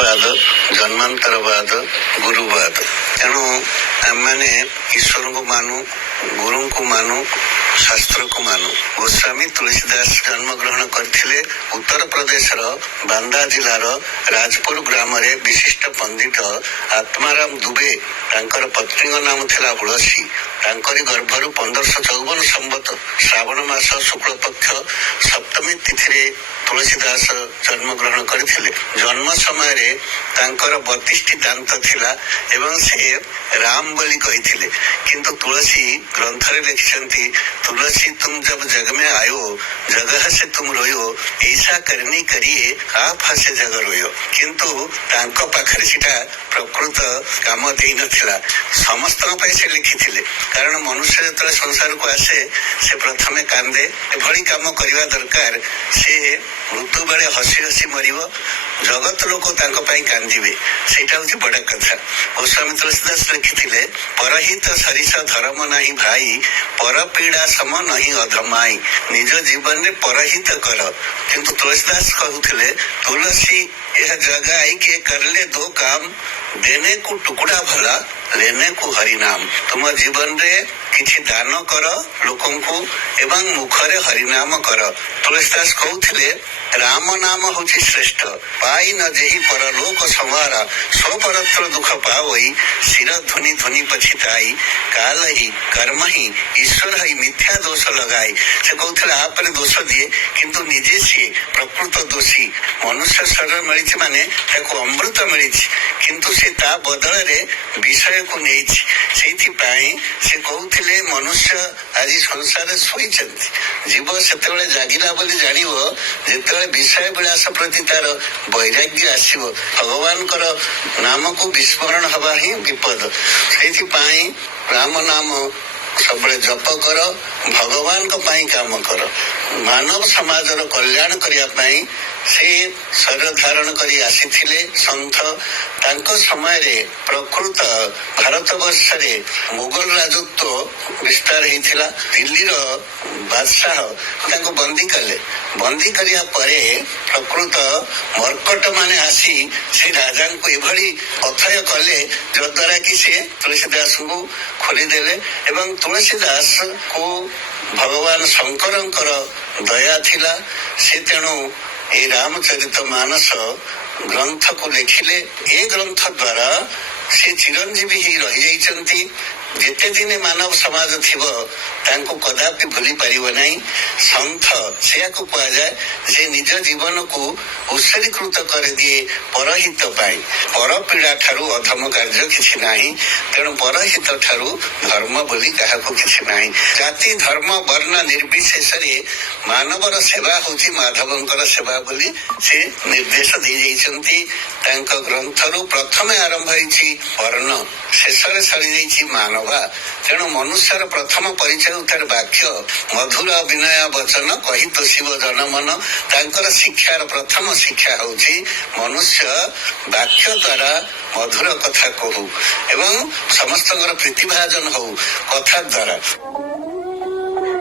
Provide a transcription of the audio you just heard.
ଜନ୍ମବାଦ, ଜନ୍ମାନ୍ତରବାଦ, ଗୁରୁବାଦ। ତେଣୁ ଆମମାନେ ଈଶ୍ୱରଙ୍କୁ ମାନୁ, ଗୁରୁଙ୍କୁ ମାନୁ, ଶାସ୍ତ୍ରକୁ ମାନୁ। ଗୋସ୍ୱାମୀ ତୁଳସୀଦାସ ଜନ୍ମଗ୍ରହଣ କରିଥିଲେ ଉତ୍ତରପ୍ରଦେଶର ବାନ୍ଦା ଜିଲ୍ଲାର ରାଜପୁର ଗ୍ରାମରେ। ବିଶିଷ୍ଟ ପଣ୍ଡିତ ଆତ୍ମାରାମ ଦୁବେ, ତାଙ୍କର ପତ୍ନୀଙ୍କ ନାମ ଥିଲା ତୁଳସୀ। ତାଙ୍କରି ଗର୍ଭରୁ 1554 ସମ୍ବତ ଶ୍ରାବଣ ମାସ ଶୁକ୍ଳପକ୍ଷ ସପ୍ତମୀ ତିଥିରେ ତୁଳସୀଦାସ ଜନ୍ମଗ୍ରହଣ କରିଥିଲେ। ଜନ୍ମ ସମୟରେ ତାଙ୍କର 32ଟି ଦାନ୍ତ ଥିଲା ଏବଂ ସେ ରାମ ବୋଲି କହିଥିଲେ। କିନ୍ତୁ ତୁଳସୀ ଗ୍ରନ୍ଥରେ ଲେଖିଛନ୍ତି, ତୁଳସୀ ତୁମ ଜବ ଜଗ ମେ ଆୟୋ, ଜଗହ ସେ ତୁମ ରୋୟୋ, ଏଇସା କରନି କରିଏ ଆପ ହସେ ଜଗ ରୋୟୋ। କିନ୍ତୁ ତାଙ୍କ ପାଖରେ ସେଟା ପ୍ରକୃତ କାମ ଦେଇନଥିଲା। ସମସ୍ତଙ୍କ ପାଇଁ ସେ ଲେଖିଥିଲେ। କାରଣ ମନୁଷ୍ୟ ଯେତେବେଳେ ସଂସାରକୁ ଆସେ ସେ ପ୍ରଥମେ କାନ୍ଦେ। ଏଭଳି କାମ କରିବା ଦରକାର। ସେ ମୃତ୍ୟୁ ବେଳେ ହସି ହସି ମରିବ, ଜଗତ ଲୋକ ତାଙ୍କ ପାଇଁ କାନ୍ଦିବେ। ସେଇଟା ହଉଛି ବଡ କଥା। ଗୋସ୍ୱାମୀ ତୁଳସୀଦାସ ଲେଖିଥିଲେ, ପରହିତ ସରିଷ ଧର୍ମ ନାହିଁ ଭାଇ, ପର ପୀଡା ସମ ନାହିଁ ଅଧମାଇ। ନିଜ ଜୀବନରେ ପରହିତ କର। କିନ୍ତୁ ତୁଳସୀଦାସ କହୁଥିଲେ, ତୁଳସୀ ଏହା ଜଗା ଆଇକେ କରଲେ ଦୋ କାମ, ଦେନେ କୁ ଟୁକୁଡା ଭଲା, ଲେନେ କୁ ହରିନାମ। ତୁମ ଜୀବନରେ କିଛି ଦାନ କର ଲୋକଙ୍କୁ ଏବଂ ମୁଖରେ ହରିନାମ କର। ତୁଳସୀଦାସ କହୁଥିଲେ, ରାମ ନାମ ହଉଛି ଶ୍ରେଷ୍ଠ, ପାଇ ନ ଯେହି ପରଲୋକ ସମ୍ଭାରା, ସ୍ୱପରତ୍ର ଦୁଃଖ ପାଓଇ, ଶିର ଧୁନି ଧୁନି ପଛିତାଇ, କାଲ ହି କର୍ମ ହି ଈଶ୍ୱର ହି ମିଥ୍ୟା ଦୋଷ ଲଗାଇ। ସେ କହୁଥିଲେ ଆପରେ ଦୋଷ ଦିଏ, କିନ୍ତୁ ନିଜେ ସିଏ ପ୍ରକୃତ ଦୋଷୀ। ମନୁଷ୍ୟ ଶରୀର ମିଳିଛି ମାନେ ତାକୁ ଅମୃତ ମିଳିଛି, କିନ୍ତୁ ସେ ତା ବଦଳରେ ବିଷୟକୁ ନେଇଛି। ସେଇଥିପାଇଁ ସେ କହୁଥିଲେ, ମନୁଷ୍ୟ ଆଜି ସଂସାରରେ ଶୋଇଛନ୍ତି। ଜୀବ ସେତେବେଳେ ଜାଗିଲା ବୋଲି ଜାଣିବ ଯେତେବେଳେ ବିଷୟ ବିଳାସ ପ୍ରତି ତାର ବୈରାଗ୍ୟ ଆସିବ। ଭଗବାନଙ୍କର ନାମକୁ ବିସ୍ମରଣ ହବା ହିଁ ବିପଦ। ସେଇଥିପାଇଁ ରାମ ନାମ ସବୁବେଳେ ଜପ କର, ଭଗବାନଙ୍କ ପାଇଁ କାମ କର। ମାନବ ସମାଜର କଲ୍ୟାଣ କରିବା ପାଇଁ ସେ ଶରୀର ଧାରଣ କରି ଆସିଥିଲେ ସନ୍ଥ। ତାଙ୍କ ସମୟରେ ପ୍ରକୃତ ଭାରତବର୍ଷରେ ମୋଗଲ ରାଜତ୍ୱ ବିସ୍ତାର ହେଇଥିଲା। ଦିଲ୍ଲୀର ବାଦଶାହ ତାଙ୍କୁ ବନ୍ଦୀ କଲେ। ବନ୍ଦୀ କରିବା ପରେ ପ୍ରକୃତ ମର୍କଟ ମାନେ ଆସି ସେ ରାଜାଙ୍କୁ ଏଭଳି ଅଥୟ କଲେ, ଯଦ୍ୱାରା କି ସେ ତୁଳସୀଦାସଙ୍କୁ ଖୋଲିଦେଲେ। ଏବଂ ତୁଳସୀଦାସକୁ ଭଗବାନ ଶଙ୍କରଙ୍କର ଦୟା ଥିଲା। ସେ ତେଣୁ এই ରାମଚରିତ ମାନସ ଗ୍ରନ୍ଥକୁ ଲେଖିଲେ। ଏ ଗ୍ରନ୍ଥ ଦ୍ୱାରା ସେ ଚିରଞ୍ଜୀବୀ ହେଇ ରହିଯାଇଛନ୍ତି। ଯେତେ ଦିନ ମାନବ ସମାଜ ଥିବ ତାଙ୍କୁ କଦାପି ଭୁଲି ପାରିବ ନାହିଁ। ସନ୍ଥ ସେୟାକୁ କୁହାଯାଏ, ସେ ନିଜ ଜୀବନକୁ ଉତ୍ସର୍ଗୀକୃତ କରିଦିଏ ପରହିତ ପାଇଁ। ପରପୀଡ଼ା ଠାରୁ ଅଧମ କାର୍ଯ୍ୟ କିଛି ନାହିଁ। ତେଣୁ ପରହିତ ଠାରୁ ଧର୍ମ ବୋଲି କାହାକୁ କିଛି ନାହିଁ। ଜାତି ଧର୍ମ ବର୍ଣ୍ଣ ନିର୍ବିଶେଷରେ ମାନବର ସେବା ହଉଛି ମାଧବଙ୍କର ସେବା ବୋଲି ସେ ନିର୍ଦ୍ଦେଶ ଦେଇଯାଇଛନ୍ତି। ତାଙ୍କ ଗ୍ରନ୍ଥରୁ ପ୍ରଥମେ ଆରମ୍ଭ ହେଇଛି ବର୍ଣ୍ଣ, ଶେଷରେ ସରିଯାଇଛି ମାନବା। ତେଣୁ ମନୁଷ୍ୟର ପ୍ରଥମ ପରିଚୟ ତାର ବାକ୍ୟ। ମଧୁର ବିନୟ ବଚନ କହି ତୋଷିବ ଜନମନ। ତାଙ୍କର ଶିକ୍ଷାର ପ୍ରଥମ ଶିକ୍ଷା ହଉଛି ମନୁଷ୍ୟ ବାକ୍ୟ ଦ୍ୱାରା ମଧୁର କଥା କହୁ ଏବଂ ସମସ୍ତଙ୍କର ପ୍ରୀତିଭାଜନ ହଉ କଥା ଦ୍ୱାରା।